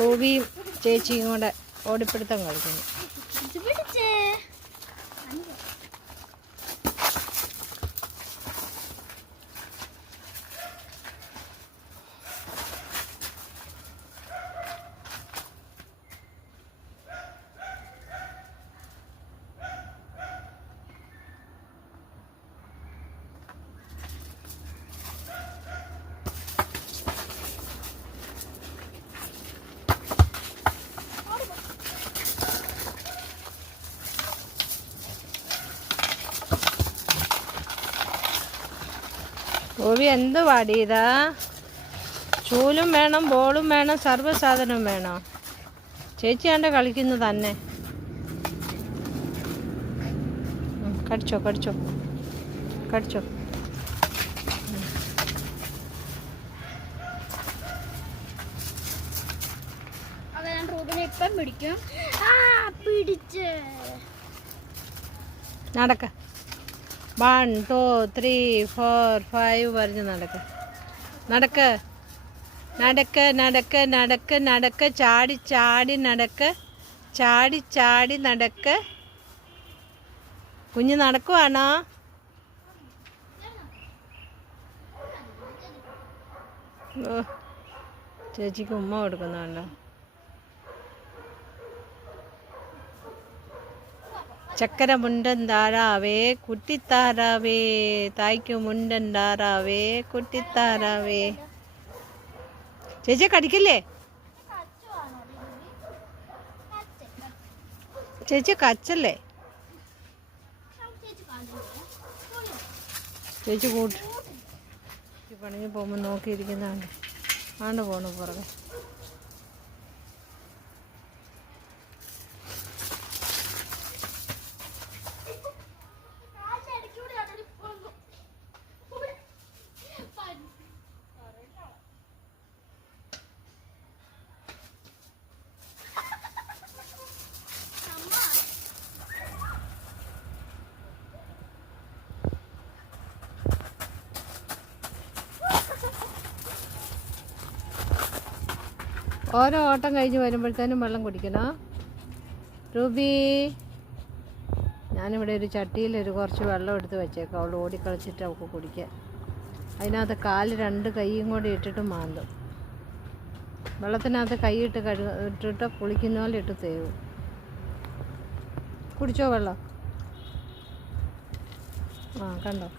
റൂബിയും ചേച്ചിയും കൂടെ ഓടിപ്പിടുത്തം കളിക്കുന്നു. റൂബി എന്ത് പാടിയതാ ചൂലും വേണം ബോളും വേണം സർവസാധനവും വേണോ വേണം? ചേച്ചി കണ്ട് കളിക്കുന്നു തന്നെ. കടിച്ചോ കടിച്ചോ കടിച്ചോ. ഇപ്പം പിടിക്കും. നടക്ക. One two three four five പറഞ്ഞ് നടക്ക. നടക്ക്. നടക്ക് നടക്ക് നടക്ക് നടക്ക് ചാടി ചാടി നടക്ക്. ചാടി ചാടി നടക്ക്. കുഞ്ഞ് നടക്കുവാണോ? ചേച്ചിക്ക് ഉമ്മ കൊടുക്കുന്നുണ്ടോ? ചക്കര മുണ്ടൻ താറാവേ കുട്ടിത്താറാവേ തായ്ക്കു മുണ്ടൻ താറാവേ കുട്ടിത്താറാവേ. ചേച്ചി കടിക്കില്ലേ? ചേച്ചി കച്ചല്ലേ ചേച്ചി കൂട്ടി. പണിഞ്ഞ് പോകുമ്പോൾ നോക്കിയിരിക്കുന്നതാണ് ആണ്ട് പോണു പുറകെ. ഓരോ ഓട്ടം കഴിഞ്ഞ് വരുമ്പോഴത്തേനും വെള്ളം കുടിക്കണം. രൂബി ഞാനിവിടെ ഒരു ചട്ടിയിൽ ഒരു കുറച്ച് വെള്ളം എടുത്ത് വെച്ചേക്കാം. അവൾ ഓടിക്കളിച്ചിട്ട് അവൾക്ക് കുടിക്കാൻ. അതിനകത്ത് കാൽ രണ്ട് കൈയും കൂടി ഇട്ടിട്ട് മാന്തും. വെള്ളത്തിനകത്ത് കൈയിട്ട് കഴു ഇട്ടിട്ട് കുളിക്കുന്ന പോലെ ഇട്ട് തേവും. കുടിച്ചോ വെള്ളം? ആ കണ്ടോ?